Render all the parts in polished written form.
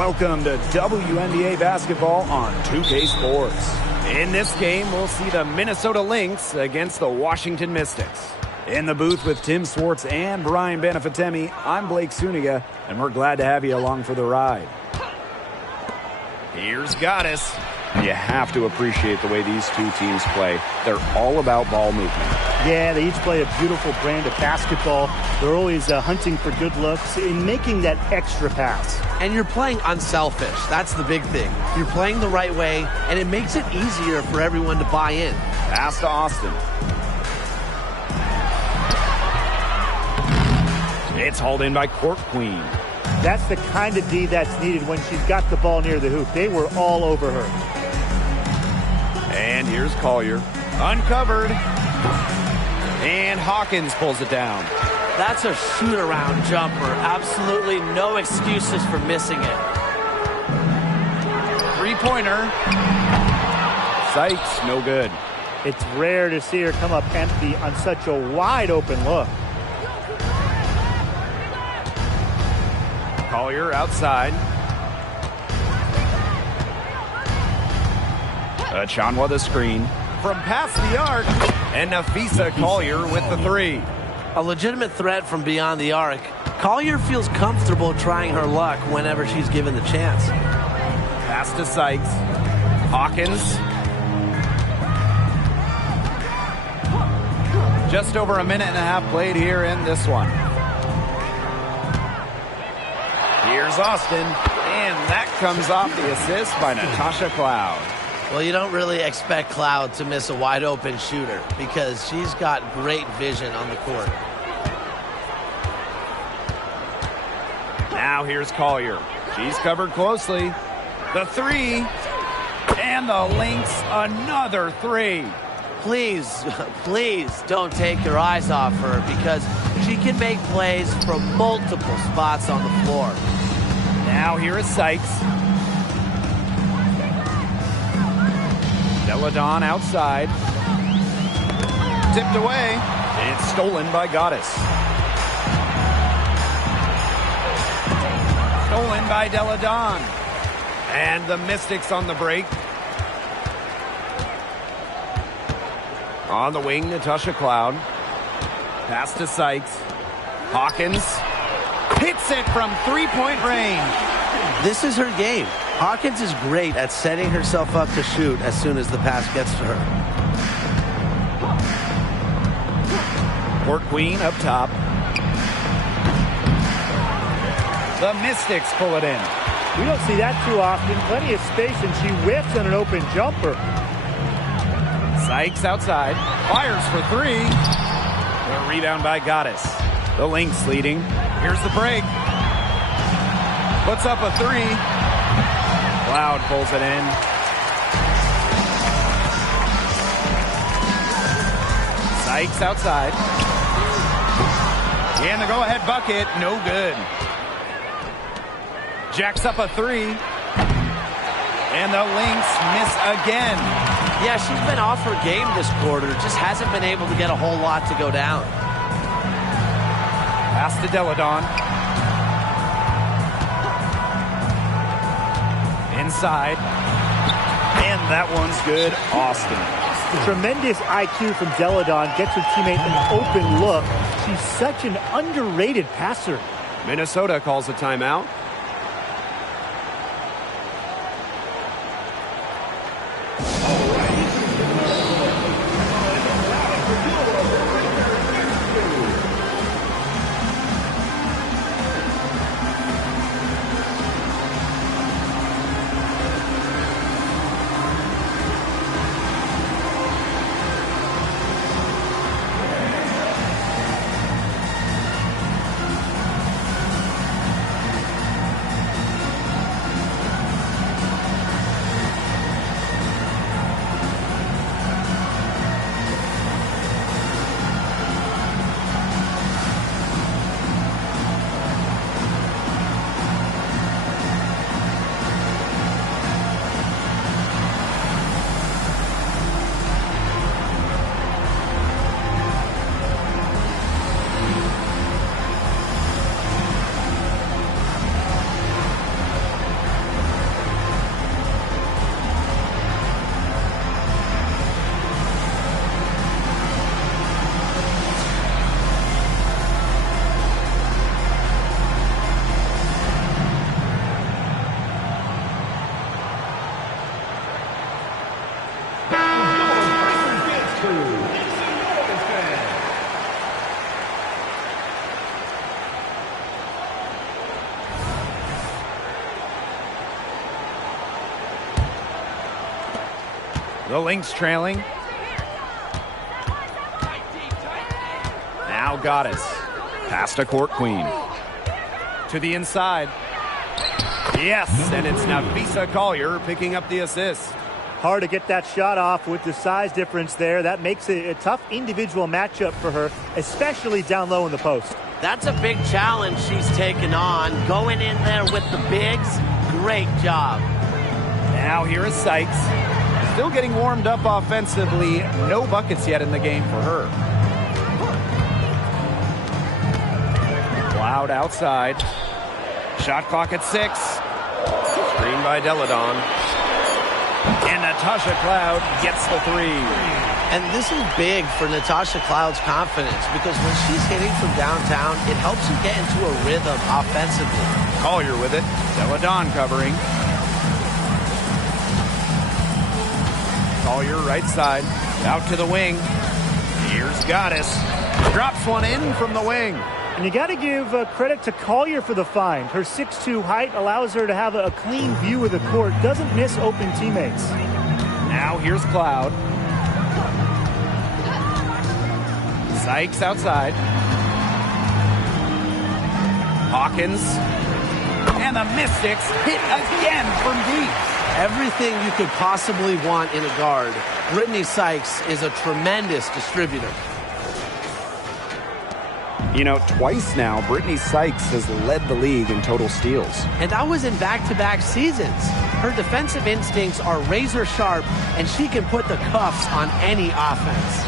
Welcome to WNBA basketball on 2K Sports. In this game, we'll see the Minnesota Lynx against the Washington Mystics. In the booth with Tim Swartz and Brian Benefitemi, I'm Blake Suniga, and we're glad to have you along for the ride. Here's Goddess. You have to appreciate the way these two teams play. They're all about ball movement. Yeah, they each play a beautiful brand of basketball. They're always hunting for good looks and making that extra pass. And you're playing unselfish. That's the big thing. You're playing the right way, and it makes it easier for everyone to buy in. Pass to Austin. It's hauled in by Court Queen. That's the kind of D that's needed when she's got the ball near the hoop. They were all over her. And here's Collier. Uncovered. And Hawkins pulls it down. That's a shoot-around jumper. Absolutely no excuses for missing it. Three-pointer. Sykes, no good. It's rare to see her come up empty on such a wide-open look. Collier outside. Chanwa the screen. From past the arc. And Nafisa Collier with the three. A legitimate threat from beyond the arc. Collier feels comfortable trying her luck whenever she's given the chance. Pass to Sykes. Hawkins. Just over a minute and a half played here in this one. Here's Austin, and that comes off the assist by Natasha Cloud. Well, you don't really expect Cloud to miss a wide-open shooter because she's got great vision on the court. Now here's Collier. She's covered closely. The three, and the Lynx, another three. Please, please don't take your eyes off her because she can make plays from multiple spots on the floor. Now here is Sykes. Deladon outside. Tipped away. It's stolen by Goddess. Stolen by Deladon. And the Mystics on the break. On the wing, Natasha Cloud. Pass to Sykes. Hawkins hits it from three-point range. This is her game. Hawkins is great at setting herself up to shoot as soon as the pass gets to her. Court Queen up top. The Mystics pull it in. We don't see that too often. Plenty of space, and she whiffs on an open jumper. Sykes outside. Fires for three. The rebound by Goddess. The Lynx leading. Here's the break. Puts up a three. Cloud pulls it in. Sykes outside. And the go-ahead bucket, no good. Jacks up a three. And the Lynx miss again. Yeah, she's been off her game this quarter. Just hasn't been able to get a whole lot to go down. Pass to Deladon. Inside. And that one's good. Austin. Tremendous IQ from Deladon. Gets her teammate an open look. She's such an underrated passer. Minnesota calls a timeout. The Lynx trailing. Now Goddess. Pass to Court Queen. To the inside. Yes, and it's Nafisa Collier picking up the assist. Hard to get that shot off with the size difference there. That makes it a tough individual matchup for her, especially down low in the post. That's a big challenge she's taken on. Going in there with the bigs, great job. Now here is Sykes. Still getting warmed up offensively. No buckets yet in the game for her. Cloud outside. Shot clock at 6. Screen by Deladon. And Natasha Cloud gets the 3. And this is big for Natasha Cloud's confidence because when she's hitting from downtown, it helps you get into a rhythm offensively. Collier with it. Deladon covering. Collier right side. Out to the wing. Here's Goddess. Drops one in from the wing. And you got to give credit to Collier for the find. Her 6'2" height allows her to have a clean view of the court. Doesn't miss open teammates. Now here's Cloud. Sykes outside. Hawkins. And the Mystics hit again from deep. Everything you could possibly want in a guard. Brittany Sykes is a tremendous distributor. You know, twice now, Brittany Sykes has led the league in total steals. And that was in back-to-back seasons. Her defensive instincts are razor sharp, and she can put the cuffs on any offense.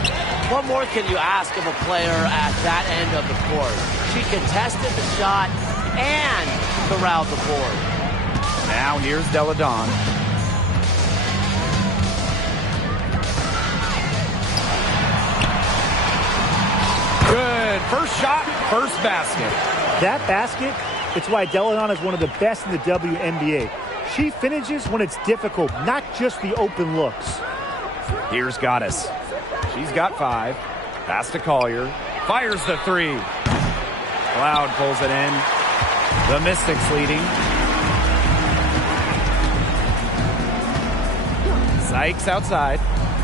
What more can you ask of a player at that end of the court? She contested the shot and corralled the board. Now here's Deladon. Good. First shot, first basket. That basket, it's why Deladon is one of the best in the WNBA. She finishes when it's difficult, not just the open looks. Here's Goddess. She's got 5. Pass to Collier. Fires the 3. Cloud pulls it in. The Mystics leading. Sykes outside.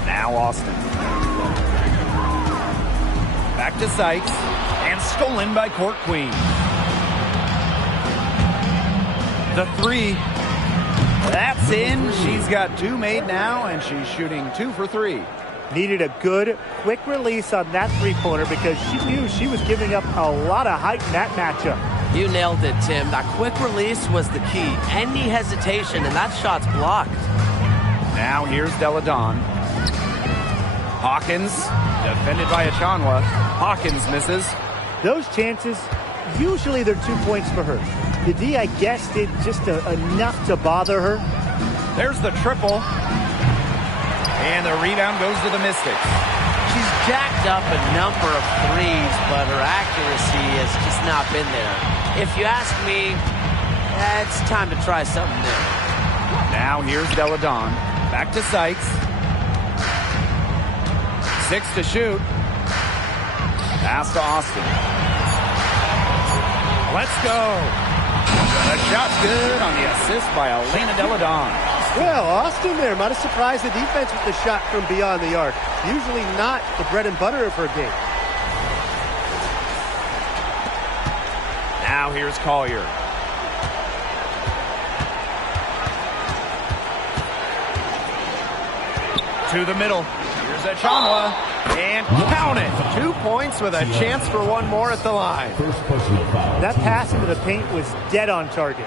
Now Austin. Back to Sykes. And stolen by Court Queen. The 3. That's in. She's got 2 made now, and she's shooting 2 for 3. Needed a good, quick release on that three-pointer because she knew she was giving up a lot of height in that matchup. You nailed it, Tim. That quick release was the key. Any hesitation, and that shot's blocked. Now here's Deladon. Hawkins, defended by Achanwa. Hawkins misses. Those chances, usually they're 2 points for her. The D, I guess, did just enough to bother her. There's the triple. And the rebound goes to the Mystics. She's jacked up a number of threes, but her accuracy has just not been there. If you ask me, it's time to try something new. Now here's Deladon. Back to Sykes. 6 to shoot. Pass to Austin. Let's go. The shot's good on the assist by Elena Deladon. Well, Austin there might have surprised the defense with the shot from beyond the arc. Usually not the bread and butter of her game. Now here's Collier. To the middle. Here's Achanwa. And count it. 2 points with a chance for one more at the line. That pass into the paint was dead on target.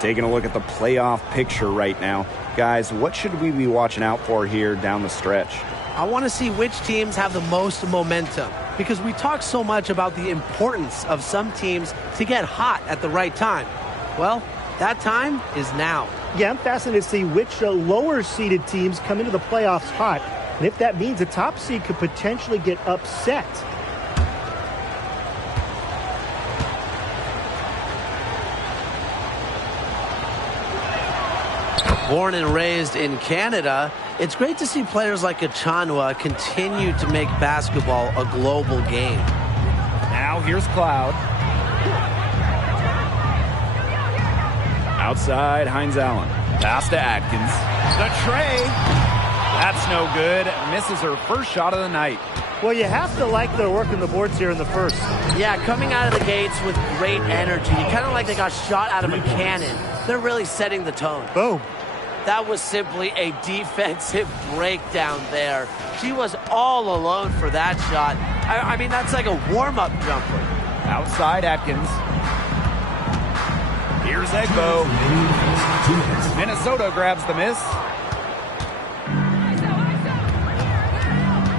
Taking a look at the playoff picture right now. Guys, what should we be watching out for here down the stretch? I want to see which teams have the most momentum because we talk so much about the importance of some teams to get hot at the right time. Well, that time is now. Yeah, I'm fascinated to see which lower-seeded teams come into the playoffs hot, and if that means a top seed could potentially get upset. Born and raised in Canada, it's great to see players like Achanwa continue to make basketball a global game. Now here's Cloud. Outside, Hines Allen. Pass to Atkins. The tray. That's no good. Misses her first shot of the night. Well, you have to like their work in the boards here in the first. Yeah, coming out of the gates with great energy. Kind of like they got shot out of a cannon. They're really setting the tone. Boom. That was simply a defensive breakdown there. She was all alone for that shot. I mean, that's like a warm-up jumper. Outside Atkins. Here's Egbo. Minnesota grabs the miss.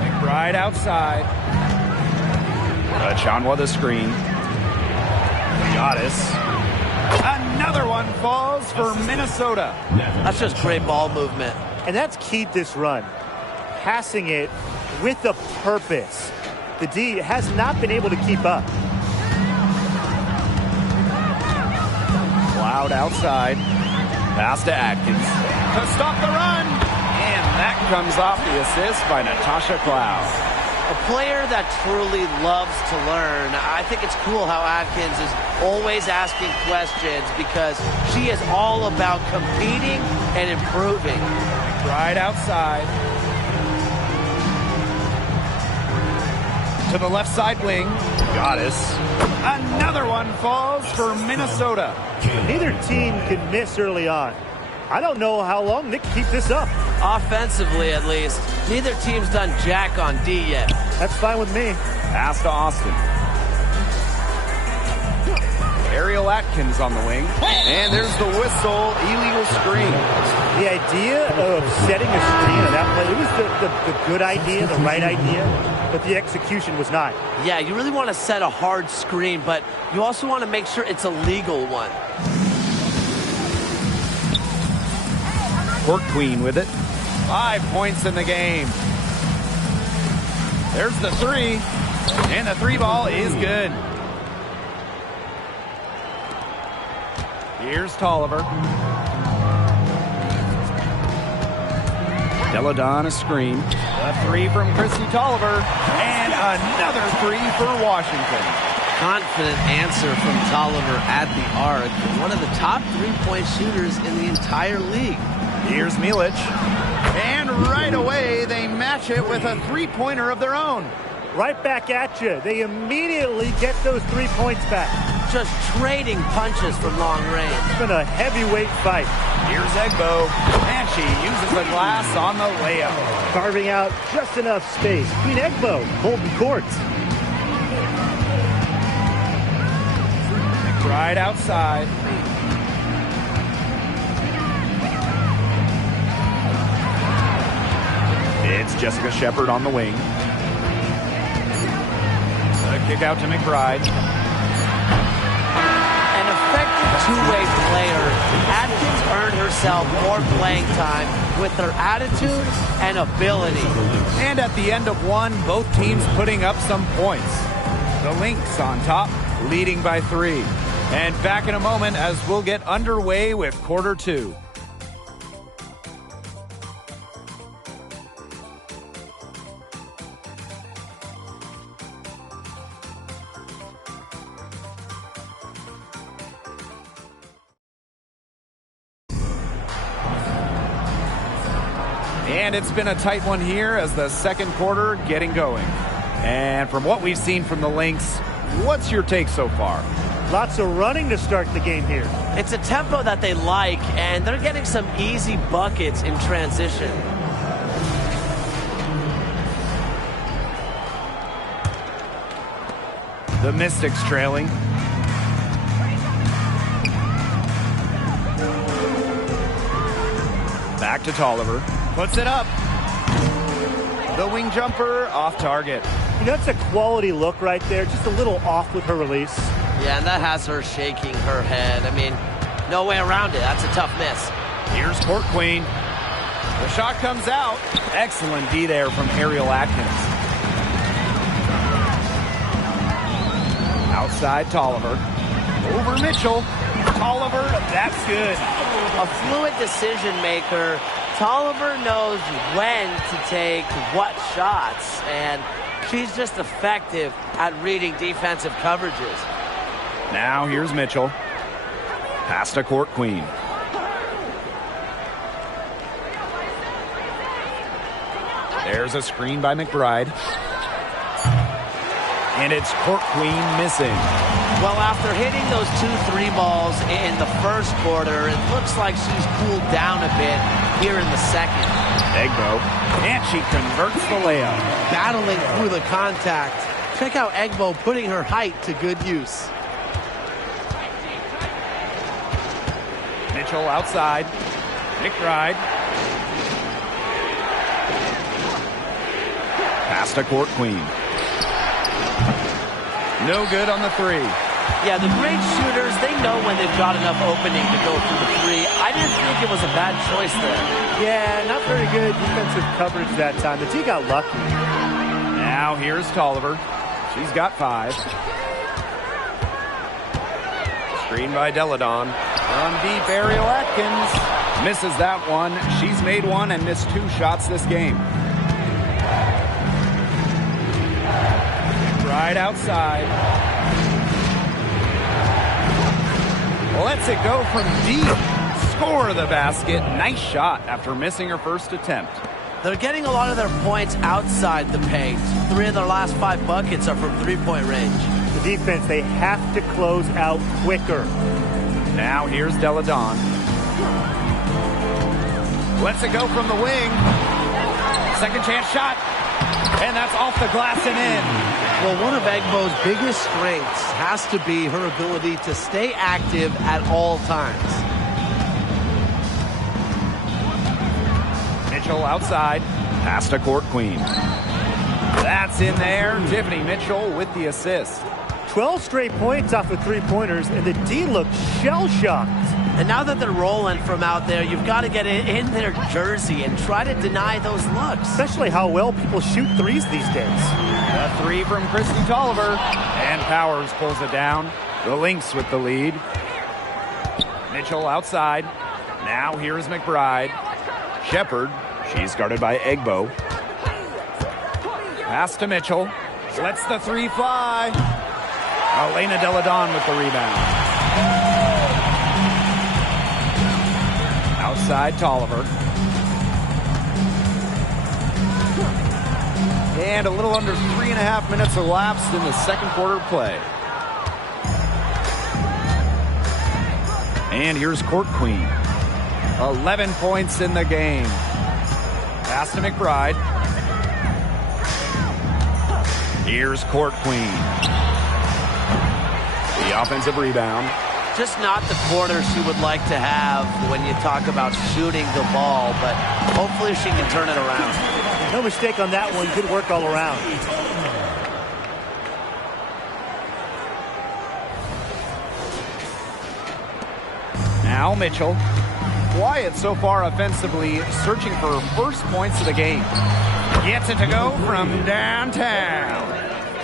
McBride outside. Chanwa the screen. Giannis. Another one falls for Minnesota. That's just great ball movement. And that's keyed this run. Passing it with a purpose. The D has not been able to keep up. Cloud outside. Pass to Atkins. To stop the run. And that comes off the assist by Natasha Cloud. A player that truly loves to learn. I think it's cool how Atkins is always asking questions because she is all about competing and improving. Right outside. To the left side wing. Goddess. Another one falls for Minnesota. Neither team can miss early on. I don't know how long they can keep this up. Offensively, at least. Neither team's done jack on D yet. That's fine with me. Pass to Austin. Ariel Atkins on the wing. And there's the whistle. Illegal screen. The idea of setting a screen on that play, it was the good idea, the right idea, but the execution was not. Yeah, you really want to set a hard screen, but you also want to make sure it's a legal one. Court Queen with it. 5 points in the game. There's the three. And the three ball is good. Here's Tolliver. Deladon a screen. A three from Christy Tolliver. And another three for Washington. Confident answer from Tolliver at the arc. One of the top three-point shooters in the entire league. Here's Milic. And right away, they match it with a three-pointer of their own. Right back at you. They immediately get those 3 points back. Just trading punches from long range. It's been a heavyweight fight. Here's Egbo. And she uses the glass on the layup. Carving out just enough space. Queen Egbo holding court. Right outside. It's Jessica Shepard on the wing. A kick out to McBride. An effective two-way player. Atkins earned herself more playing time with her attitude and ability. And at the end of one, both teams putting up some points. The Lynx on top, leading by 3. And back in a moment as we'll get underway with quarter 2. And it's been a tight one here as the second quarter getting going. And from what we've seen from the Lynx, what's your take so far? Lots of running to start the game here. It's a tempo that they like, and they're getting some easy buckets in transition. The Mystics trailing. Back to Tolliver. Puts it up. The wing jumper off target. You know, that's a quality look right there. Just a little off with her release. Yeah, and that has her shaking her head. I mean, no way around it. That's a tough miss. Here's Court Queen. The shot comes out. Excellent D there from Ariel Atkins. Outside Tolliver. Over Mitchell. Tolliver, that's good. A fluid decision maker. Tolliver knows when to take what shots, and she's just effective at reading defensive coverages. Now here's Mitchell. Pass to Court Queen. There's a screen by McBride. And it's Court Queen missing. Well, after hitting those 2 3-balls in the first quarter, it looks like she's cooled down a bit here in the second. Egbo, and she converts the layup. Battling through the contact. Check out Egbo putting her height to good use. Mitchell outside. McBride. Pass to Court Queen. No good on the 3. Yeah, the great shooters, they know when they've got enough opening to go through the 3. I didn't think it was a bad choice there. Yeah, not very good defensive coverage that time. The T got lucky. Now here's Tolliver. She's got 5. Screen by Deladon. From deep, Ariel Atkins. Misses that one. She's made 1 and missed 2 shots this game. Right outside. Lets it go from deep. Score the basket. Nice shot after missing her first attempt. They're getting a lot of their points outside the paint. 3 of their last 5 buckets are from 3-point range. The defense, they have to close out quicker. Now here's Deladon. Lets it go from the wing. Second chance shot. And that's off the glass and in. Well, one of Egbo's biggest strengths has to be her ability to stay active at all times. Mitchell outside. Pass to Court Queen. That's in there. Tiffany Mitchell with the assist. 12 straight points off of 3-pointers, and the D looked shell-shocked. And now that they're rolling from out there, you've got to get in their jersey and try to deny those looks. Especially how well people shoot threes these days. The 3 from Christy Tolliver. And Powers pulls it down. The Lynx with the lead. Mitchell outside. Now here's McBride. Shepard. She's guarded by Egbo. Pass to Mitchell. Lets the 3 fly. Elena Deladon with the rebound. Outside Tolliver. And a little under 3.5 minutes elapsed in the second quarter play. And here's Court Queen. 11 points in the game. Pass to McBride. Here's Court Queen. The offensive rebound. Just not the quarter she would like to have when you talk about shooting the ball, but hopefully she can turn it around. No mistake on that one. Good work all around. Now Mitchell. Quiet so far offensively, searching for first points of the game. Gets it to go from downtown.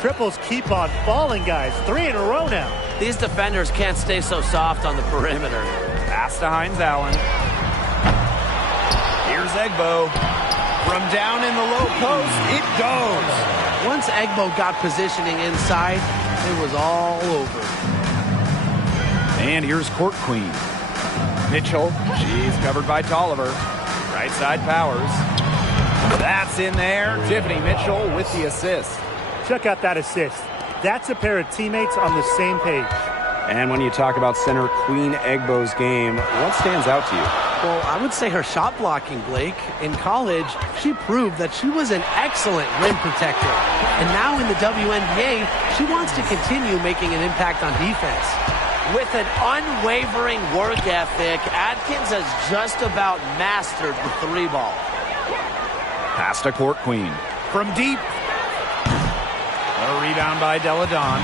Triples keep on falling, guys. 3 in a row now. These defenders can't stay so soft on the perimeter. Pass to Hines Allen. Here's Egbo. From down in the low post, it goes. Once Egbo got positioning inside, it was all over. And here's Court Queen. Mitchell, she's covered by Tolliver. Right side Powers. That's in there. Tiffany Mitchell with the assist. Check out that assist. That's a pair of teammates on the same page. And when you talk about center Queen Egbo's game, what stands out to you? Well, I would say her shot blocking, Blake. In college, she proved that she was an excellent rim protector. And now in the WNBA, she wants to continue making an impact on defense. With an unwavering work ethic, Atkins has just about mastered the 3-ball. Pass to Court Queen. From deep. A rebound by Deladon.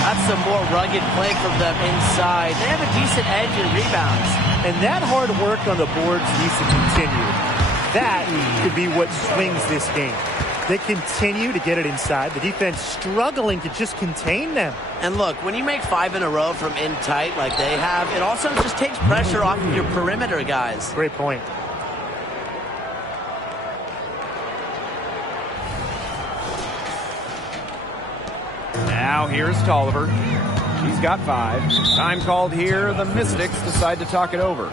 That's some more rugged play from them inside. They have a decent edge in rebounds. And that hard work on the boards needs to continue. That could be what swings this game. They continue to get it inside. The defense struggling to just contain them. And look, when you make 5 in a row from in tight like they have, it also just takes pressure off of your perimeter guys. Great point. Now here's Tolliver. She's got 5. Time called here. The Mystics decide to talk it over.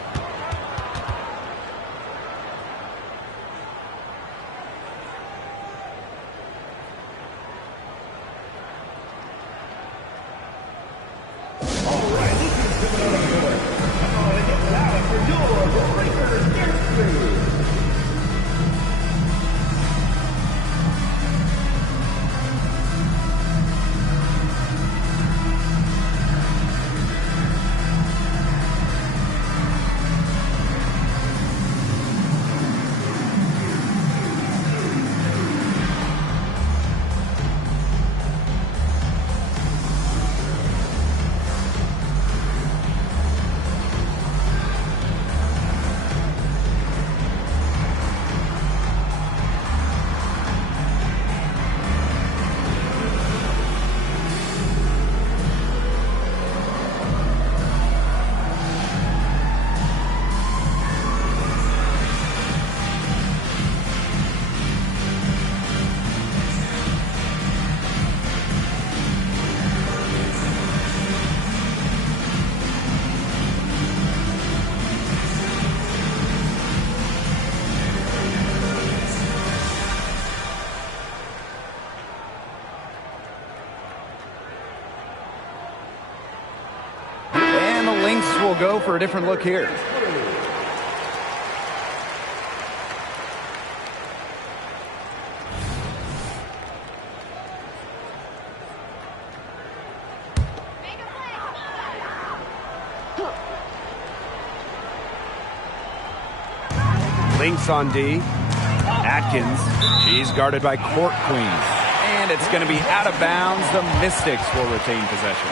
Lynx will go for a different look here. Lynx on D. Atkins. She's guarded by Court Queen. And it's going to be out of bounds. The Mystics will retain possession.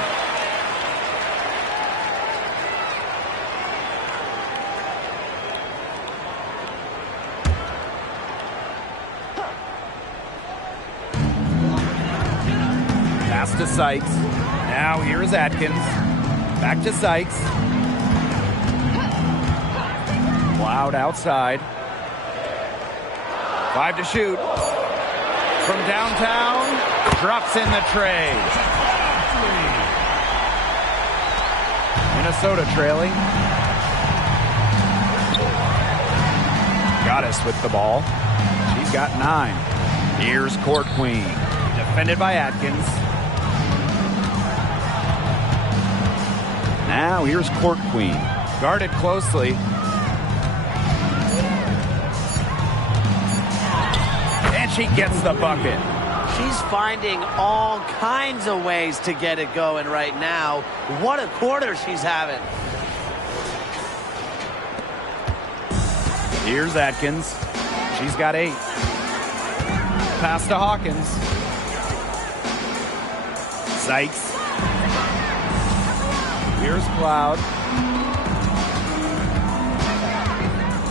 Pass to Sykes. Now here's Atkins. Back to Sykes. Cloud outside. 5 to shoot. From downtown, drops in the tray. Minnesota trailing. Goddess with the ball. She's got 9. Here's Court Queen. Defended by Atkins. Now here's Court Queen. Guarded closely. And she gets the bucket. She's finding all kinds of ways to get it going right now. What a quarter she's having. Here's Atkins. She's got 8. Pass to Hawkins. Sykes. Here's Cloud.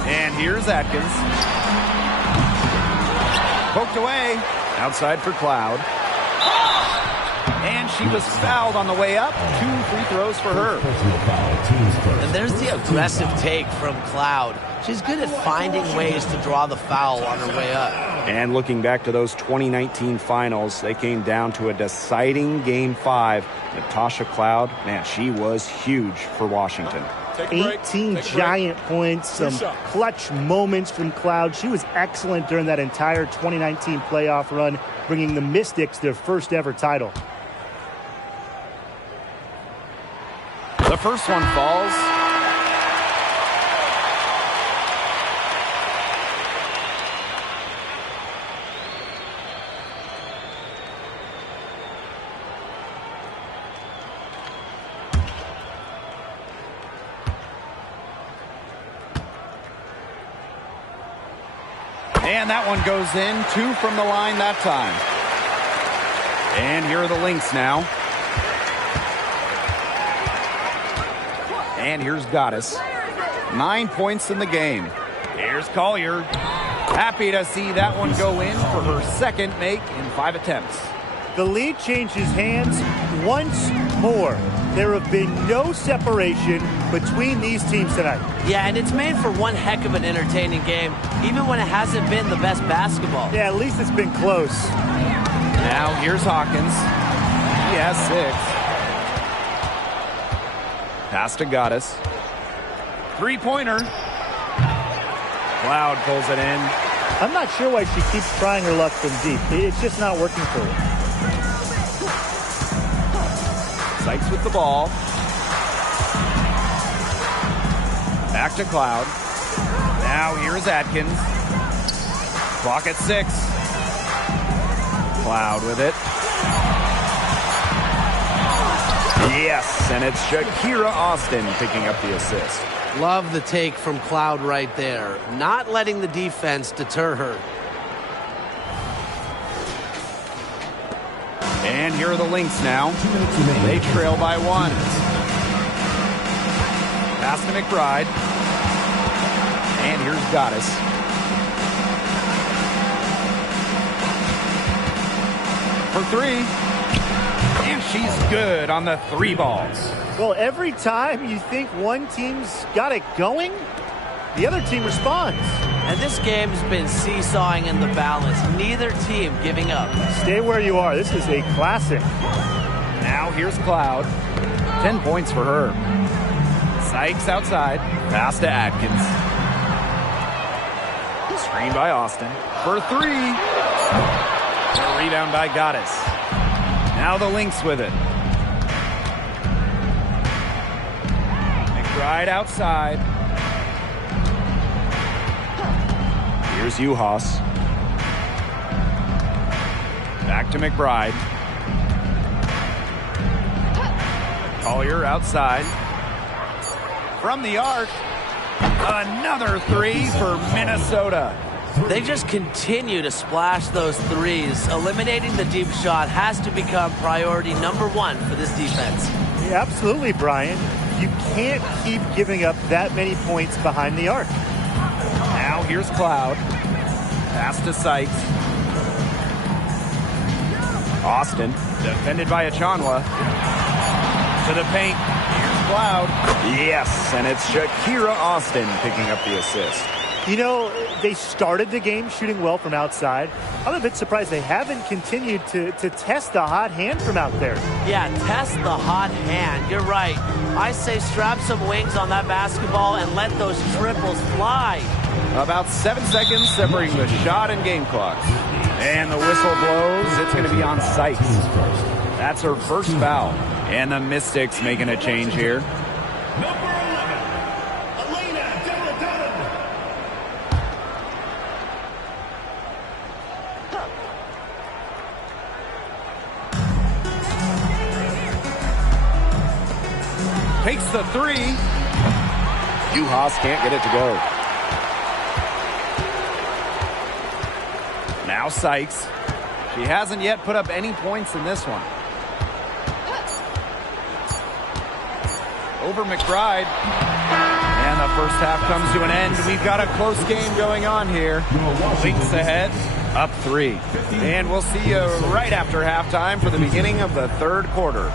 And here's Atkins. Poked away. Outside for Cloud. And she was fouled on the way up. 2 free throws for her. And there's the aggressive take from Cloud. She's good at finding ways to draw the foul on her way up. And looking back to those 2019 finals, they came down to a deciding Game 5. Natasha Cloud, man, she was huge for Washington. 18 giant points, some clutch moments from Cloud. She was excellent during that entire 2019 playoff run, bringing the Mystics their first ever title. The first one falls. And that one goes in. 2 from the line that time. And here are the Lynx now. And here's Goddess. 9 points in the game. Here's Collier. Happy to see that one go in for her second make in 5 attempts. The lead changes hands once more. There have been no separation between these teams tonight. Yeah, and it's made for one heck of an entertaining game, even when it hasn't been the best basketball. Yeah, at least it's been close. Now here's Hawkins. He has 6. Pass to Goddess. 3-pointer. Cloud pulls it in. I'm not sure why she keeps trying her luck from deep. It's just not working for her. Sykes with the ball. Back to Cloud. Now here's Atkins. Clock at 6. Cloud with it. Yes, and it's Shakira Austin picking up the assist. Love the take from Cloud right there. Not letting the defense deter her. And here are the Lynx now. They trail by 1. Pass to McBride. And here's Goddess. For 3. And she's good on the 3 balls. Well, every time you think one team's got it going, the other team responds. And this game's been seesawing in the balance. Neither team giving up. Stay where you are. This is a classic. Now here's Cloud. 10 points for her. Sykes outside. Pass to Atkins. Screen by Austin. For 3. A rebound by Goddess. Now the Lynx with it. McBride outside. Here's Uhas. Back to McBride. Collier outside. From the arc. Another 3 for Minnesota. They just continue to splash those threes. Eliminating the deep shot has to become priority number 1 for this defense. Yeah, absolutely, Brian. You can't keep giving up that many points behind the arc. Now here's Cloud. Pass to Sykes. Austin, defended by Achanwa. To the paint. Here's Cloud. Yes, and it's Shakira Austin picking up the assist. You know, they started the game shooting well from outside. I'm a bit surprised they haven't continued to test the hot hand from out there. Yeah, test the hot hand. You're right. I say strap some wings on that basketball and let those triples fly. About 7 seconds separating the shot and game clock. And the whistle blows. It's going to be on Sykes. That's her first foul. And the Mystics making a change here. Takes the 3. Uhas can't get it to go. Now Sykes. She hasn't yet put up any points in this one. Over McBride. And the first half comes to an end. We've got a close game going on here. Lynx ahead, up 3. And we'll see you right after halftime for the beginning of the third quarter.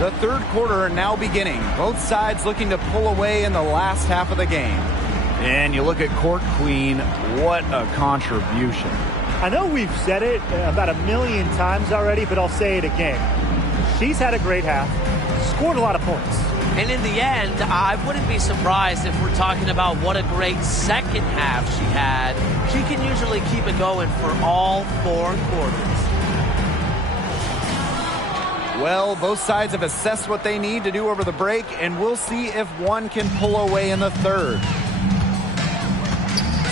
The third quarter now beginning. Both sides looking to pull away in the last half of the game. And you look at Court Queen, what a contribution. I know we've said it about 1,000,000 times already, but I'll say it again. She's had a great half, scored a lot of points. And in the end, I wouldn't be surprised if we're talking about what a great second half she had. She can usually keep it going for all 4 quarters. Well, both sides have assessed what they need to do over the break, and we'll see if one can pull away in the third.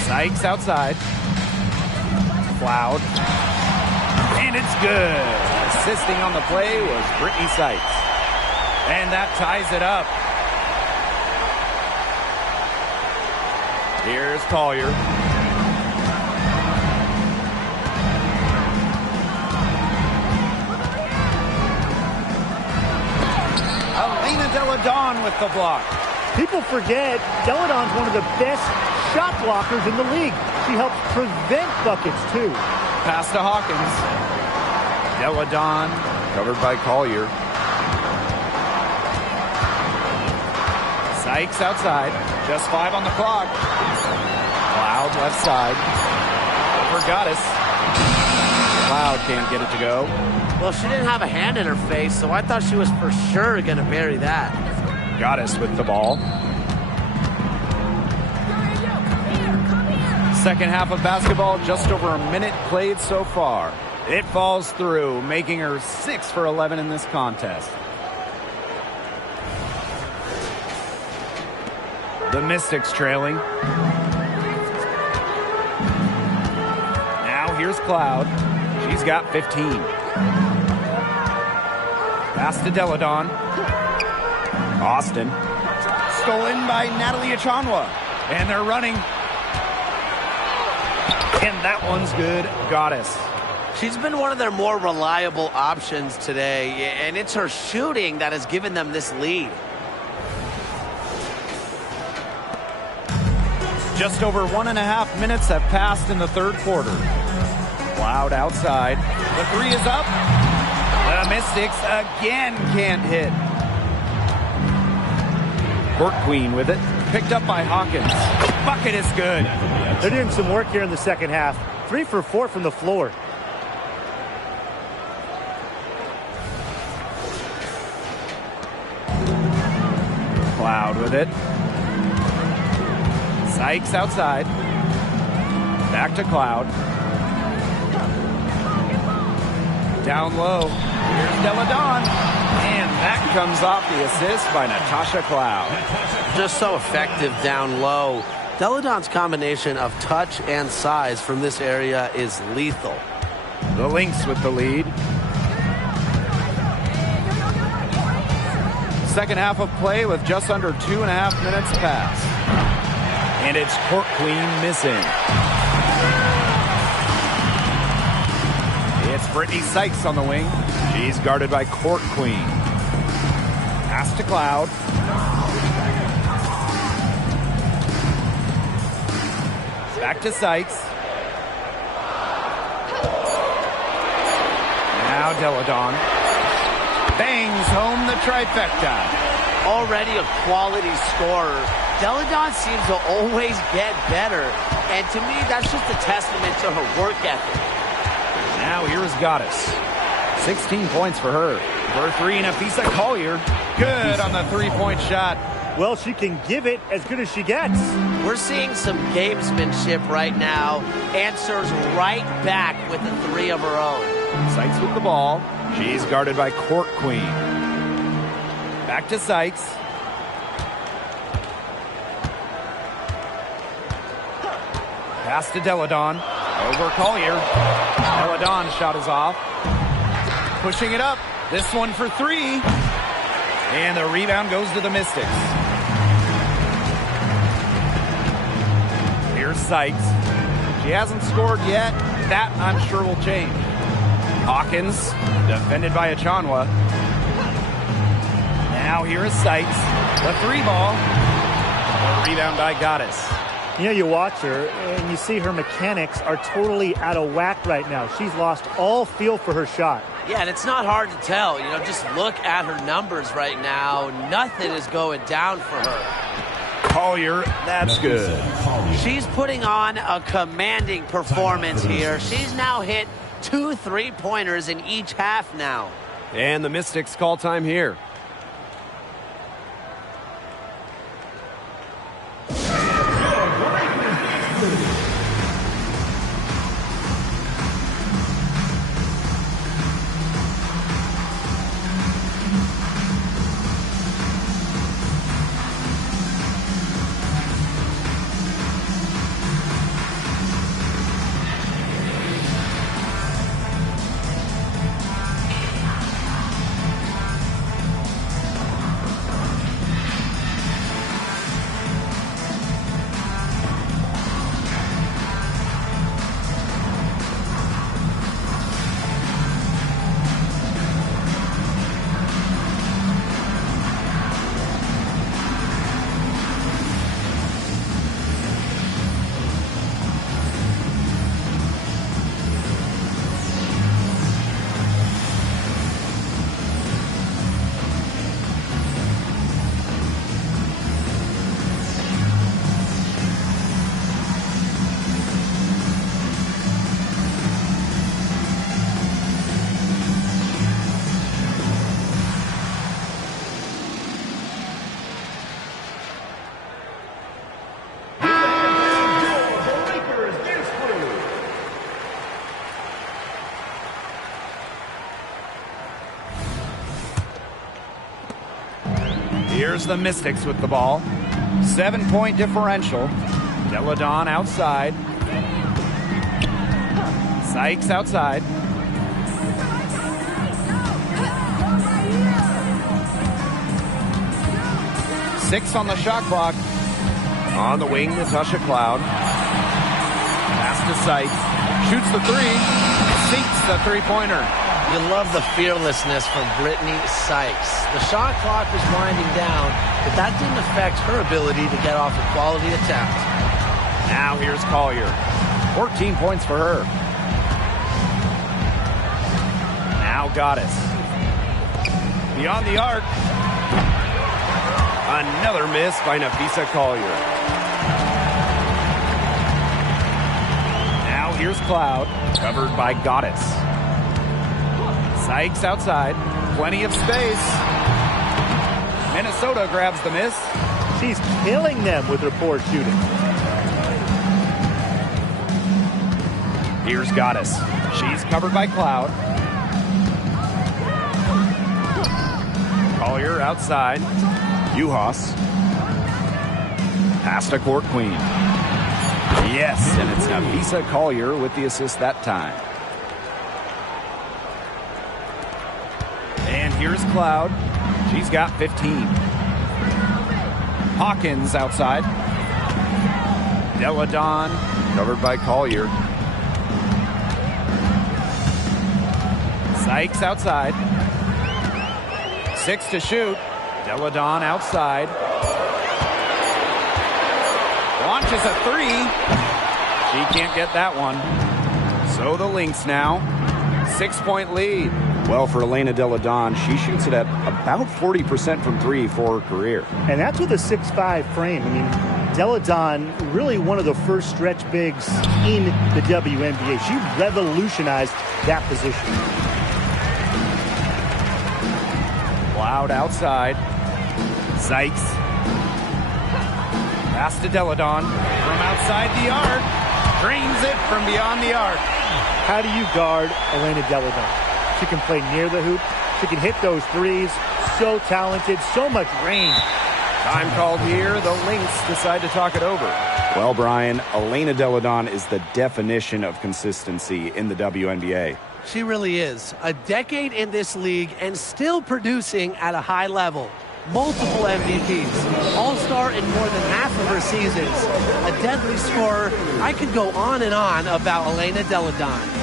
Sykes outside. Cloud. And it's good. Assisting on the play was Brittany Sykes. And that ties it up. Here's Collier. Elena Deladon with the block. People forget Deladon's one of the best shot blockers in the league. She helps prevent buckets, too. Pass to Hawkins. Deladon covered by Collier. Sykes outside. Just 5 on the clock. Cloud left side. For Goddess. Cloud can't get it to go. Well, she didn't have a hand in her face, so I thought she was for sure going to bury that. Goddess with the ball. Second half of basketball, just over a minute played so far. It falls through, making her 6 for 11 in this contest. The Mystics trailing. Now here's Cloud. She's got 15. Pass to Deladon. Austin. Stolen by Natalie Achanwa. And they're running. And that one's good. Goddess. She's been one of their more reliable options today, and it's her shooting that has given them this lead. Just over 1.5 minutes have passed in the third quarter. Cloud outside. The 3 is up. The Mystics again can't hit. Court Queen with it. Picked up by Hawkins. Bucket is good. They're doing some work here in the second half. 3 for 4 from the floor. Cloud with it. Sykes outside. Back to Cloud. Down low. Here's Deladon. And that comes off the assist by Natasha Cloud. Just so effective down low. Deladon's combination of touch and size from this area is lethal. The Lynx with the lead. Second half of play with just under 2.5 minutes passed. And it's Court Queen missing. It's Brittany Sykes on the wing. She's guarded by Court Queen. Pass to Cloud. Back to Sykes. Now Deladon. Bangs home the trifecta. Already a quality scorer. Deladon seems to always get better. And to me, that's just a testament to her work ethic. Now here's Goddess. 16 points for her. For 3, Nafisa Collier. Good on the 3-point shot. Well, she can give it as good as she gets. We're seeing some gamesmanship right now. Answers right back with a 3 of her own. Sykes with the ball. She's guarded by Court Queen. Back to Sykes. Pass to Deladon. Over Collier. Deladon's shot is off. Pushing it up. This one for 3. And the rebound goes to the Mystics. Here's Sykes. She hasn't scored yet. That, I'm sure, will change. Hawkins, defended by Achanwa. Now here is Sykes. The 3 ball. The rebound by Goddess. You know, you watch her, and you see her mechanics are totally out of whack right now. She's lost all feel for her shot. Yeah, and it's not hard to tell. You know, just look at her numbers right now. Nothing is going down for her. Collier, that's good. She's putting on a commanding performance here. She's now hit 2 3-pointers in each half now. And the Mystics call time here. Here's the Mystics with the ball. 7-point differential. Deladon outside. Sykes outside. Six on the shot clock. On the wing, Natasha Cloud. Pass to Sykes. Shoots the three. Sinks the three-pointer. You love the fearlessness from Brittany Sykes. The shot clock was winding down, but that didn't affect her ability to get off a quality attempt. Now here's Collier. 14 points for her. Now Goddess. Beyond the arc. Another miss by Nafisa Collier. Now here's Cloud, covered by Goddess. Sykes outside. Plenty of space. Minnesota grabs the miss. She's killing them with her poor shooting. Here's Goddess. She's covered by Cloud. Collier outside. Uhas. Pass to Court Queen. Yes, and it's Nafisa Collier with the assist that time. And here's Cloud. She's got 15. Hawkins outside. Deladon covered by Collier. Sykes outside. 6 to shoot. Deladon outside. Launches a three. She can't get that one. So the Lynx now. 6-point lead. Well, for Elena Deladon, she shoots it at about 40% from three for her career. And that's with a 6'5" frame. I mean, Deladon, really one of the first stretch bigs in the WNBA. She revolutionized that position. Cloud outside. Sykes. Pass to Deladon from outside the arc. Drains it from beyond the arc. How do you guard Elena Deladon? She can play near the hoop. She can hit those threes. So talented, so much range. Time called here. The Lynx decide to talk it over. Well, Brian, Elena Deladon is the definition of consistency in the WNBA. She really is. A decade in this league and still producing at a high level. Multiple MVPs. All-star in more than half of her seasons. A deadly scorer. I could go on and on about Elena Deladon.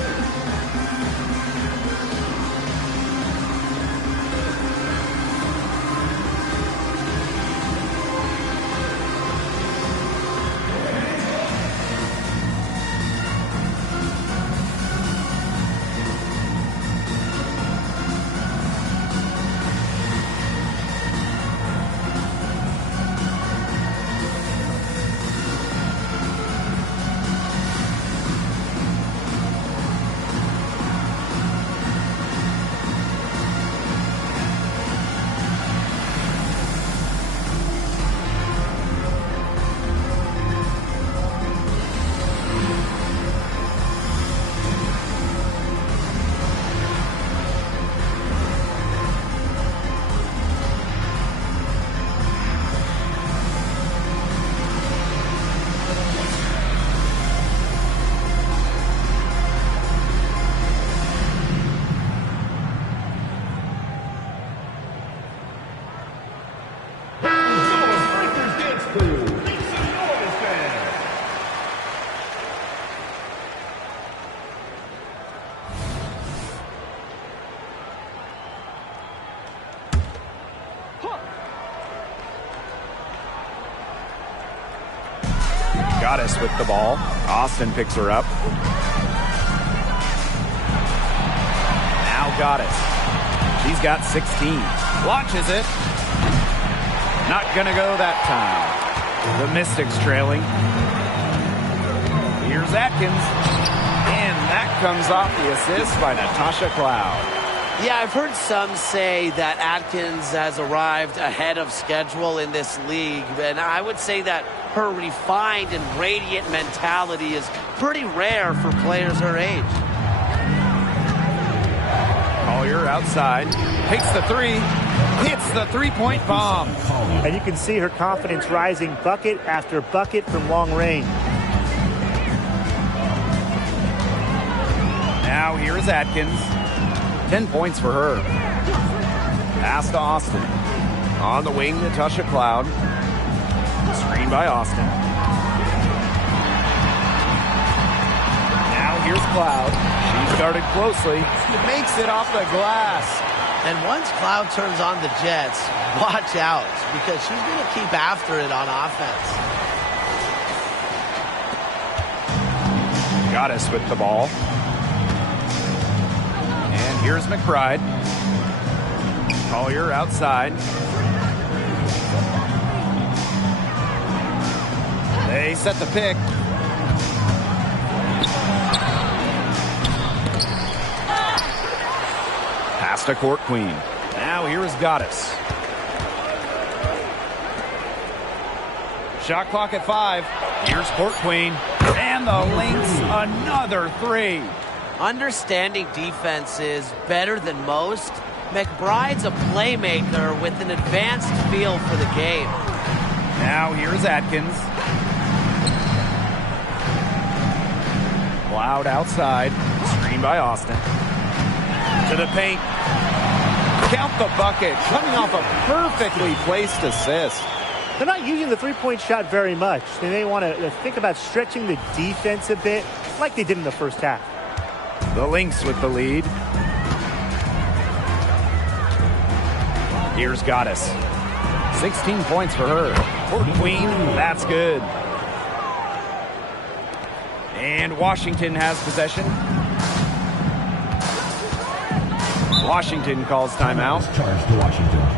Goddess with the ball. Austin picks her up. Now Goddess. She's got 16. Launches it. Not gonna go that time. The Mystics trailing. Here's Atkins. And that comes off the assist by Natasha Cloud. Yeah, I've heard some say that Atkins has arrived ahead of schedule in this league, and I would say that her refined and radiant mentality is pretty rare for players her age. Collier outside. Takes the three. Hits the three-point bomb. And you can see her confidence rising bucket after bucket from long range. Now here's Atkins. 10 points for her. Pass to Austin. On the wing, Natasha Cloud. Screen by Austin. Now here's Cloud. She started closely. Makes it off the glass. And once Cloud turns on the Jets, watch out, because she's going to keep after it on offense. Goddess with the ball. And here's McBride. Collier outside. They set the pick. Pass to Court Queen. Now here is Goddess. Shot clock at 5. Here's Court Queen. And the Lynx, another three. Understanding defense is better than most. McBride's a playmaker with an advanced feel for the game. Now here's Atkins. Cloud outside. Screen by Austin. To the paint. Count the bucket. Coming off a perfectly placed assist. They're not using the three-point shot very much. They may want to think about stretching the defense a bit like they did in the first half. The Lynx with the lead. Here's Goddess. 16 points for her. Court Queen, that's good. And Washington has possession. Washington calls timeout. Charge to Washington.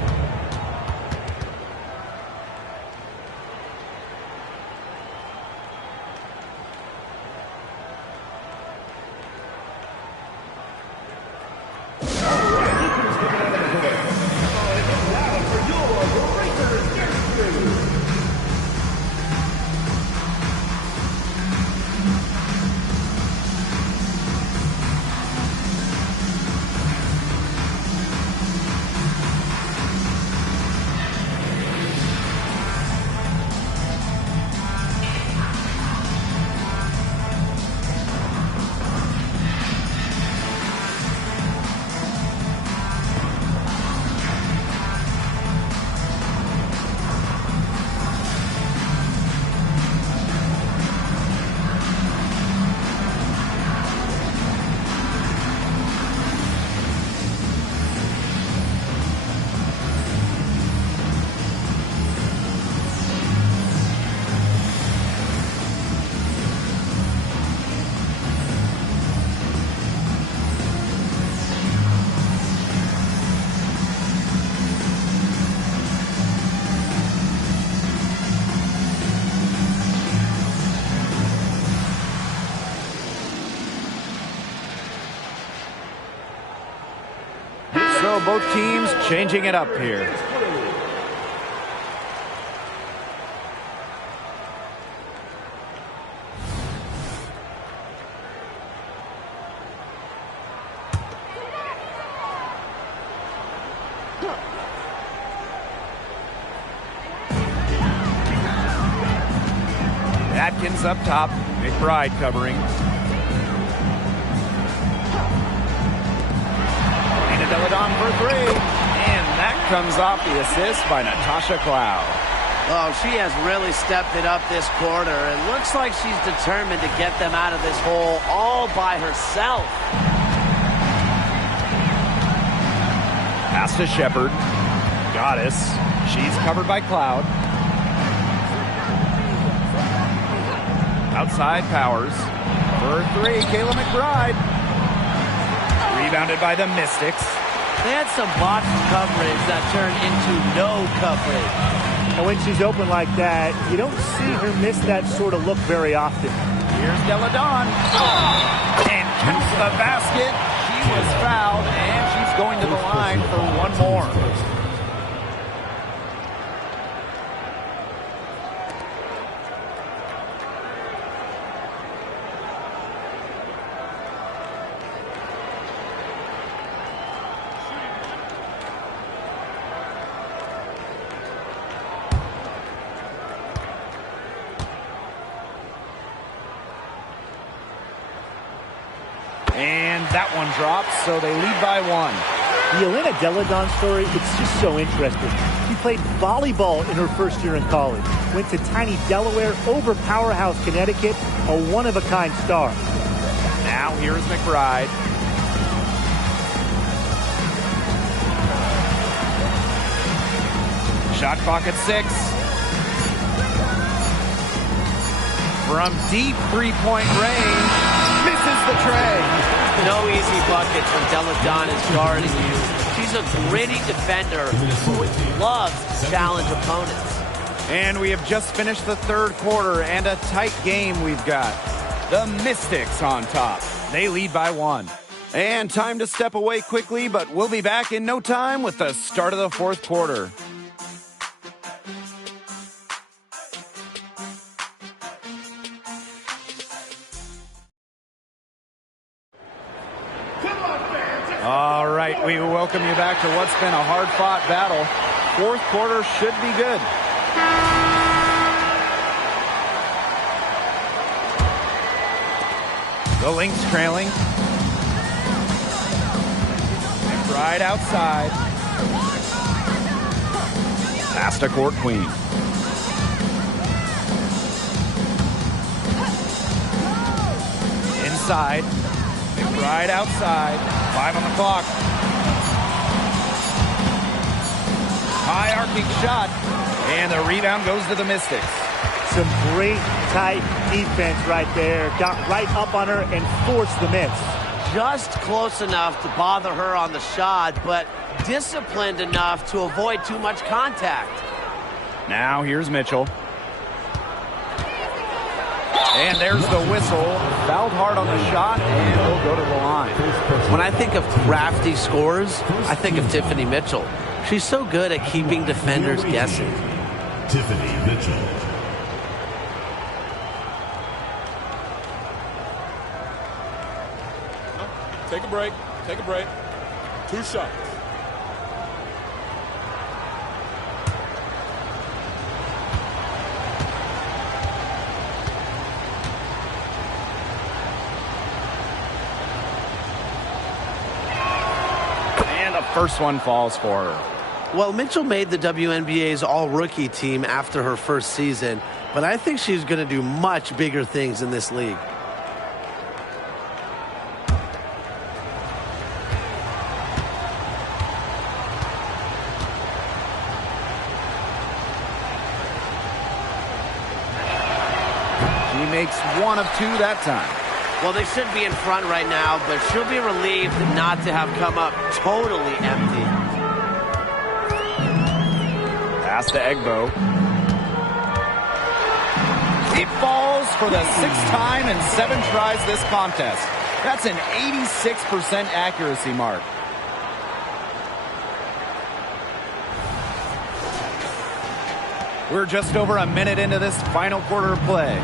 So both teams changing it up here. Atkins up top, McBride covering. Deladon for three, and that comes off the assist by Natasha Cloud. Oh, she has really stepped it up this quarter. It looks like she's determined to get them out of this hole all by herself. Pass to Shepard. Goddess. She's covered by Cloud. Outside Powers. For three, Kayla McBride. Rebounded by the Mystics. They had some botched coverage that turned into no coverage. And when she's open like that, you don't see her miss that sort of look very often. Here's Deladon. And counts the basket. She was fouled, and she's going to the line for one more. that one drops, so they lead by 1. The Elena Deladon story, it's just so interesting. She played volleyball in her first year in college, went to tiny Delaware, over Powerhouse, Connecticut, a one-of-a-kind star. Now here's McBride. Shot clock at 6. From deep three-point range, misses the tray. No easy buckets when Deladon is guarding you. She's a gritty defender who loves to challenge opponents. And we have just finished the third quarter, and a tight game we've got. The Mystics on top. They lead by 1. And time to step away quickly, but we'll be back in no time with the start of the fourth quarter. All right, we welcome you back to what's been a hard-fought battle. Fourth quarter should be good. The Lynx trailing. Right outside. Pass to Court Queen. Inside. Right outside. 5 on the clock. High arcing shot. And the rebound goes to the Mystics. Some great tight defense right there. Got right up on her and forced the miss. Just close enough to bother her on the shot, but disciplined enough to avoid too much contact. Now here's Mitchell. And there's the whistle. Fouled hard on the shot, and he'll go to the line. When I think of crafty scores, I think of Tiffany Mitchell. She's so good at keeping defenders guessing. Tiffany Mitchell. Take a break. Take a break. 2 shots. And the first one falls for her. Well, Mitchell made the WNBA's all-rookie team after her first season, but I think she's going to do much bigger things in this league. Makes 1 of 2 that time. Well, they should be in front right now, but she'll be relieved not to have come up totally empty. Pass to Egbo. It falls for the 6th time in 7 tries this contest. That's an 86% accuracy mark. We're just over a minute into this final quarter of play.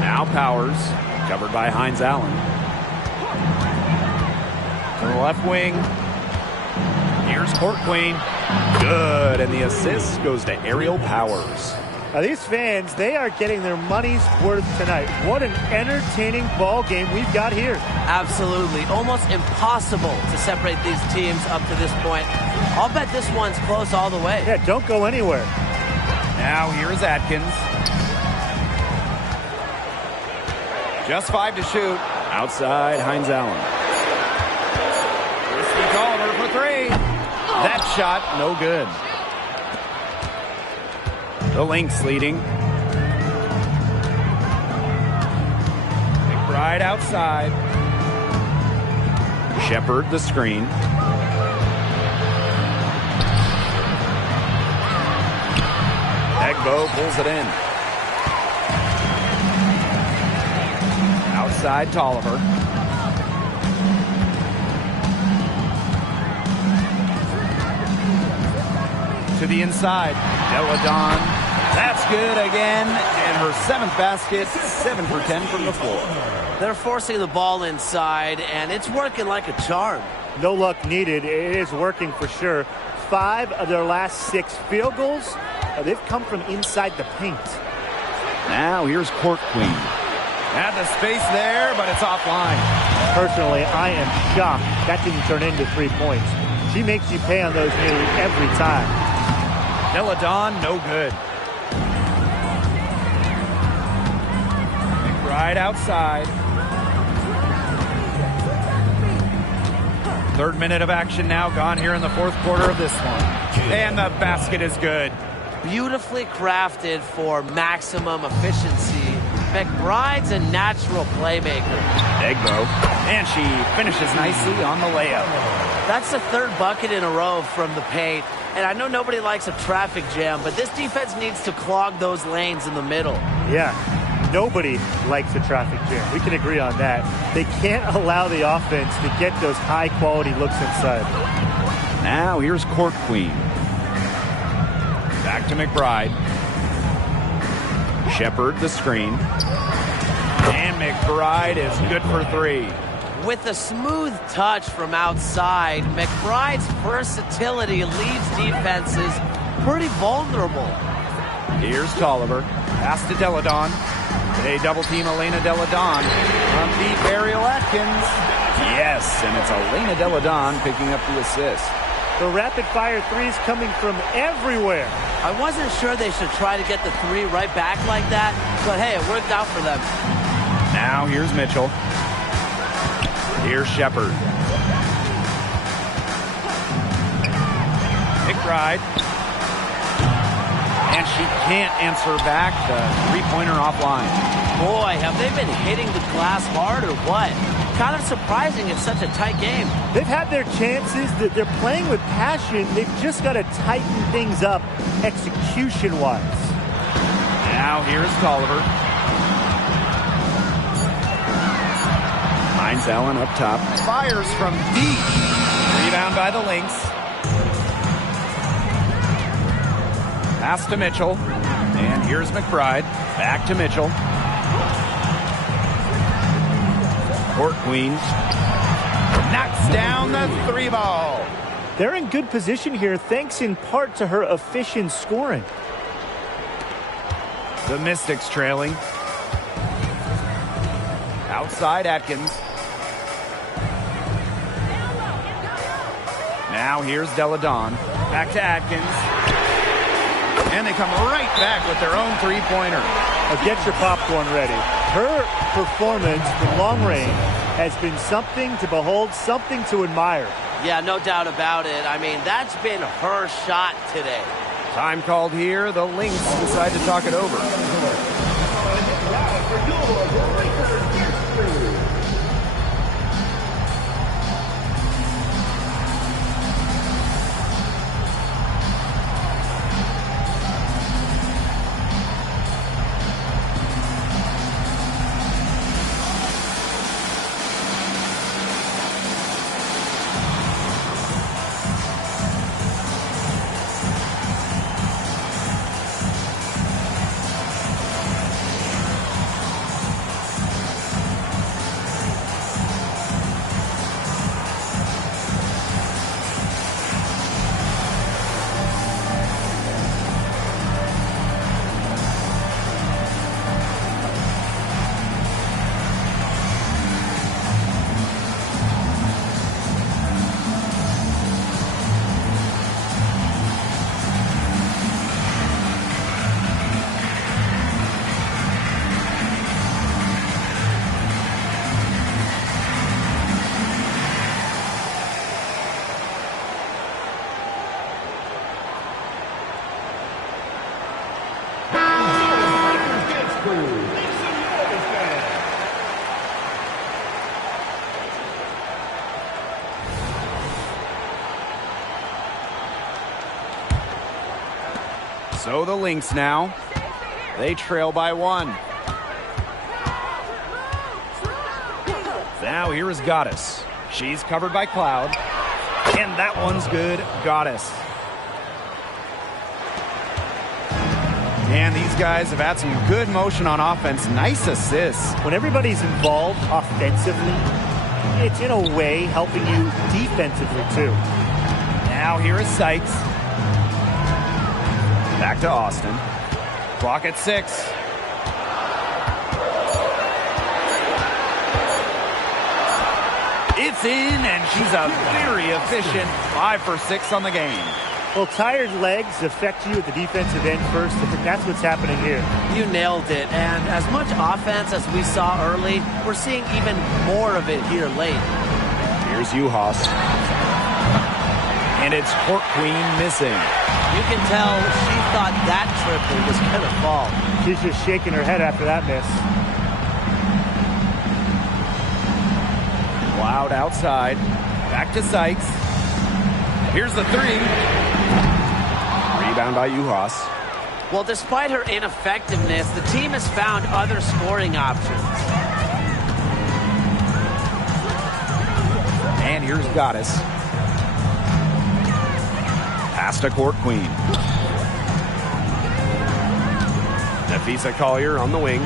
Now Powers, covered by Hines Allen. To the left wing. Here's Court Queen. Good, and the assist goes to Ariel Powers. Now these fans, they are getting their money's worth tonight. What an entertaining ball game we've got here. Absolutely. Almost impossible to separate these teams up to this point. I'll bet this one's close all the way. Yeah, don't go anywhere. Now here's Atkins. Just 5 to shoot. Outside, Hines Allen. Risky Culver for 3. That shot, no good. The Lynx leading. McBride outside. Shepard the screen. Egbo pulls it in. Outside Tolliver. To the inside. Deladon. That's good again. And her 7th basket, 7 for 10 from the floor. They're forcing the ball inside, and it's working like a charm. No luck needed. It is working for sure. 5 of their last 6 field goals, they've come from inside the paint. Now here's Court Queen. Had the space there, but it's offline. Personally, I am shocked that didn't turn into 3 points. She makes you pay on those nearly every time. Deladon, no good. Right outside. 3rd minute of action now gone here in the 4th quarter of this one. And the basket is good. Beautifully crafted for maximum efficiency. McBride's a natural playmaker. Egbo. And she finishes nicely on the layup. That's the 3rd bucket in a row from the paint. And I know nobody likes a traffic jam, but this defense needs to clog those lanes in the middle. Yeah, nobody likes a traffic jam. We can agree on that. They can't allow the offense to get those high-quality looks inside. Now here's Court Queen. Back to McBride. Shepard the screen. And McBride is good for 3. With a smooth touch from outside, McBride's versatility leaves defenses pretty vulnerable. Here's Tolliver. Pass to Deladon. They double-team Elena Deladon. From deep, Ariel Atkins. Yes, and it's Elena Deladon picking up the assist. The rapid-fire threes coming from everywhere. I wasn't sure they should try to get the 3 right back like that, but hey, it worked out for them. Now here's Mitchell. Here's Shepard. McBride. And she can't answer back. The 3-pointer offline. Boy, have they been hitting the glass hard or what? Kind of surprising it's such a tight game. They've had their chances. They're playing with passion. They've just got to tighten things up execution-wise. Now here's Tolliver. Hines Allen up top. Fires from deep. Rebound by the Lynx. Pass to Mitchell. And here's McBride. Back to Mitchell. Court Queen knocks down the 3 ball. They're in good position here, thanks in part to her efficient scoring. The Mystics trailing. Outside Atkins. Now here's Deladon. Back to Atkins. And they come right back with their own 3-pointer. Get your popcorn ready. Her performance from long range has been something to behold, something to admire. Yeah, no doubt about it. I mean, that's been her shot today. Time called here. The Lynx decide to talk it over. So the Lynx now. They trail by 1. Now here is Goddess. She's covered by Cloud. And that one's good. Goddess. And these guys have had some good motion on offense. Nice assists. When everybody's involved offensively, it's in a way helping you defensively too. Now here is Sykes. Back to Austin. Clock at 6. Puts in, and she's a very efficient 5 for 6 on the game. Well, tired legs affect you at the defensive end first. I think that's what's happening here. You nailed it. And as much offense as we saw early, we're seeing even more of it here late. Here's Uhas. And it's Court Queen missing. You can tell she thought that triple was going to fall. She's just shaking her head after that miss. Loud outside. Back to Sykes. Here's the 3. Rebound by Uhas. Well, despite her ineffectiveness, the team has found other scoring options. And here's Goddess. Pass to Court Queen. Nafisa Collier on the wing.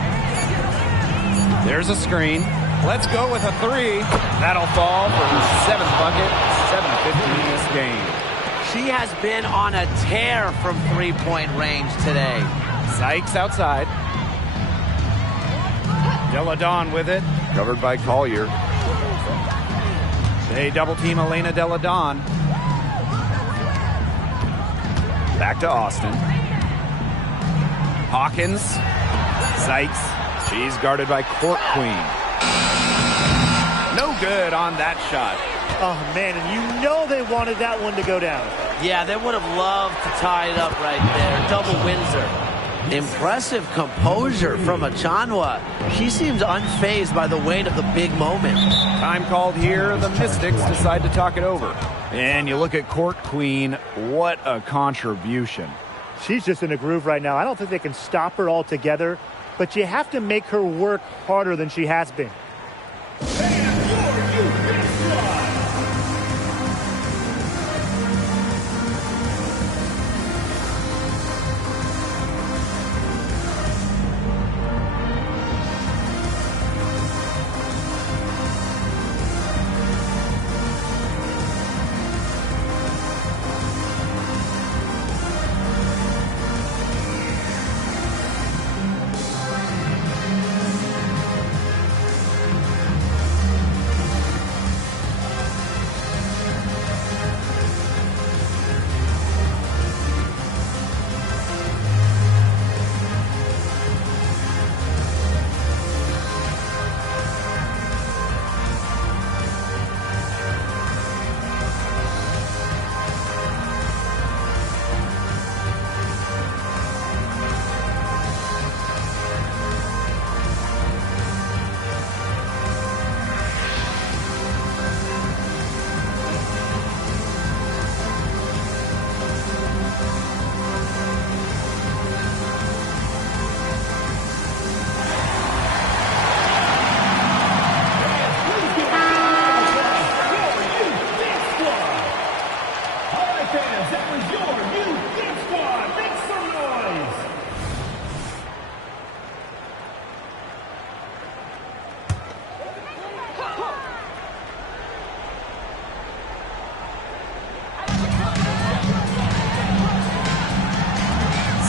There's a screen. Let's go with a 3. That'll fall for her 7th bucket. 7-15 in this game. She has been on a tear from three-point range today. Sykes outside. Deladon with it. Covered by Collier. They double-team Elena Deladon. Back to Austin. Hawkins. Sykes. She's guarded by Court Queen. No good on that shot. Oh, man, and you know they wanted that one to go down. Yeah, they would have loved to tie it up right there. Double Windsor. Impressive composure from Achanwa. She seems unfazed by the weight of the big moment. Time called here. The Mystics decide to talk it over. And you look at Court Queen. What a contribution. She's just in a groove right now. I don't think they can stop her altogether, but you have to make her work harder than she has been.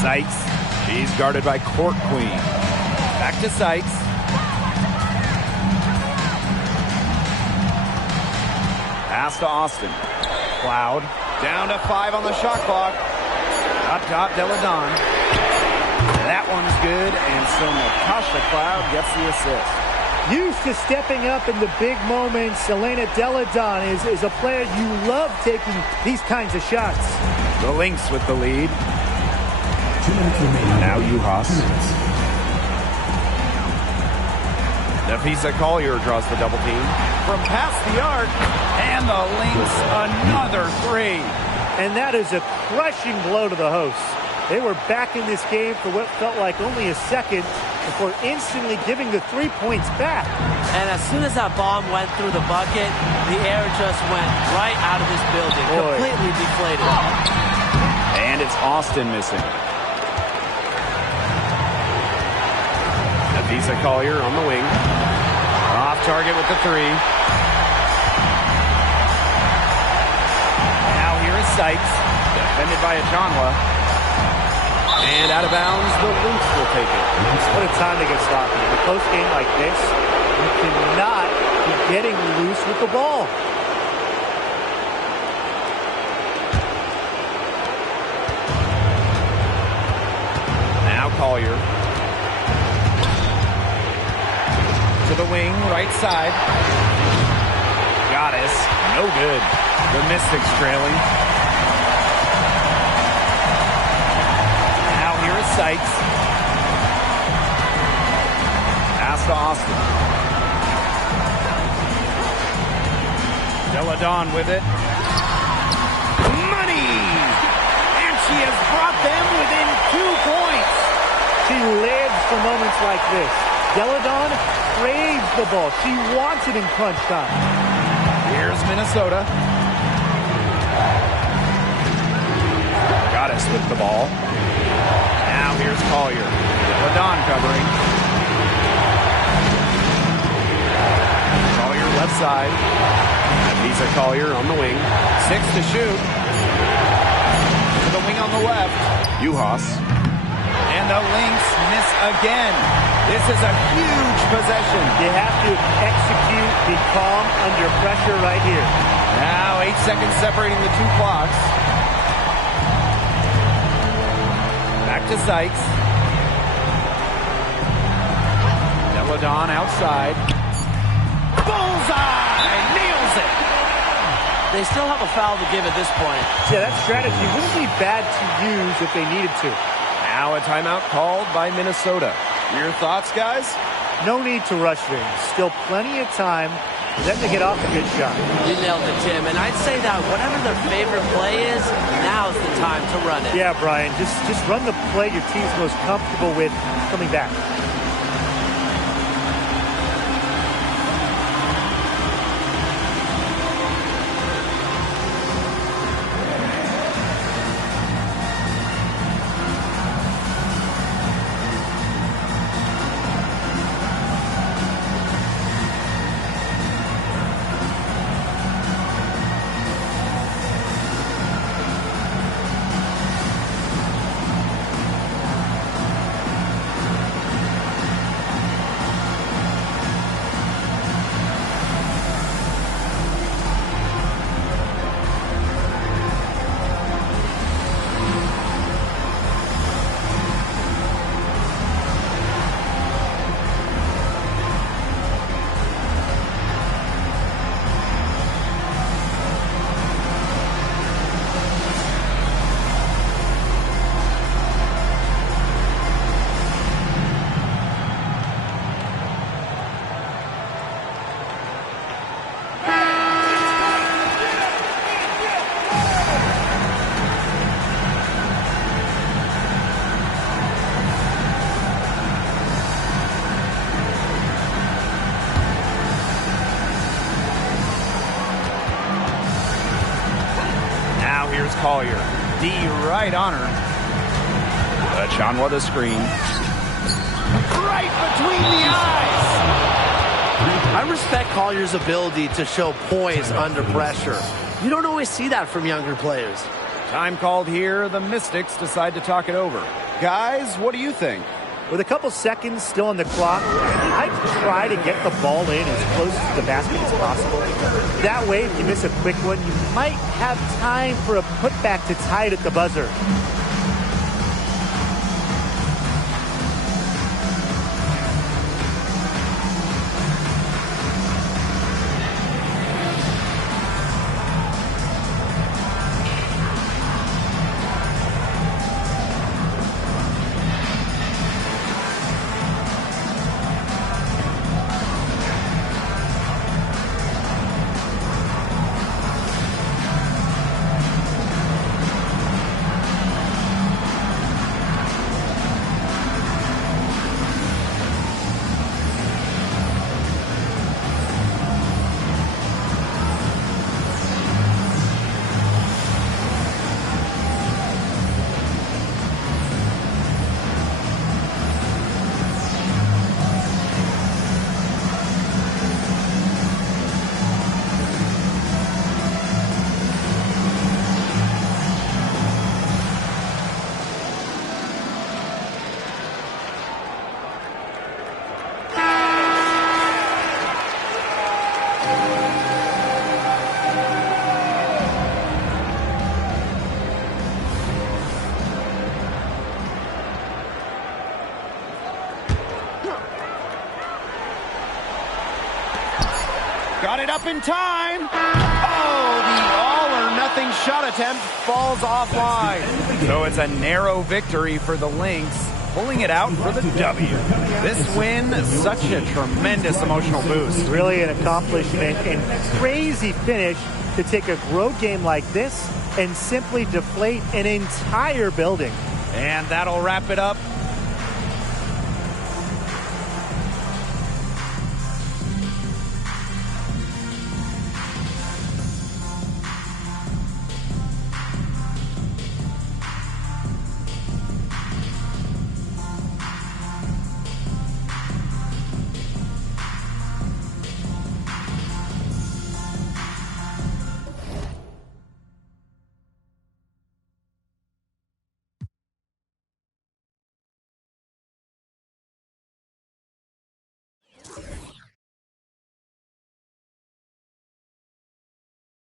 Sykes. She's guarded by Court Queen. Back to Sykes. Pass to Austin. Cloud. Down to 5 on the shot clock. Up top, Deladon. That one's good, and so Natasha Cloud gets the assist. Used to stepping up in the big moments, Elena Deladon is a player you love taking these kinds of shots. The Lynx with the lead. Now Uhas. Nafisa Collier draws the double team. From past the arc, and the Lynx another 3. And that is a crushing blow to the hosts. They were back in this game for what felt like only a second before instantly giving the 3 points back. And as soon as that bomb went through the bucket, the air just went right out of this building, completely deflated. And it's Austin missing. Nafisa Collier on the wing. Off target with the 3. Now here is Sykes, defended by Achanwa. And out of bounds, the Lynx will take it. What a time to get sloppy. In a close game like this, you cannot be getting loose with the ball. Now Collier. To the wing, right side. Goddess, no good. The Mystics trailing. Now here is Sykes. Pass to Austin. Deladon with it. Money! And she has brought them within 2 points. She lives for moments like this. Deladon craves the ball. She wants it in crunch time. Here's Minnesota. Goddess with the ball. Now here's Collier. Deladon covering. Collier left side. Visa Collier on the wing. 6 to shoot. To the wing on the left. Uhas. And the Lynx miss again. This is a huge possession. You have to execute, be calm under pressure right here. Now 8 seconds separating the 2 clocks. Back to Sykes. Deladon outside. Bullseye! Nails it! They still have a foul to give at this point. Yeah, that strategy wouldn't be bad to use if they needed to. Now a timeout called by Minnesota. Your thoughts, guys? No need to rush things. Still plenty of time for them to get off a good shot. You nailed it, Tim. And I'd say that whatever their favorite play is, now's the time to run it. Yeah, Brian, just run the play your team's most comfortable with coming back. Collier. D right on her. Chanwa the screen. Right between the eyes. I respect Collier's ability to show poise under pressure. You don't always see that from younger players. Time called here. The Mystics decide to talk it over. Guys, what do you think? With a couple seconds still on the clock, I'd try to get the ball in as close to the basket as possible. That way, if you miss a quick one, you might have time for a putback to tie it at the buzzer. it up in time. Oh, the all-or-nothing shot attempt falls offline. So it's a narrow victory for the Lynx, pulling it out for the W. This win, such a tremendous emotional boost. Really an accomplishment and crazy finish to take a road game like this and simply deflate an entire building. And that'll wrap it up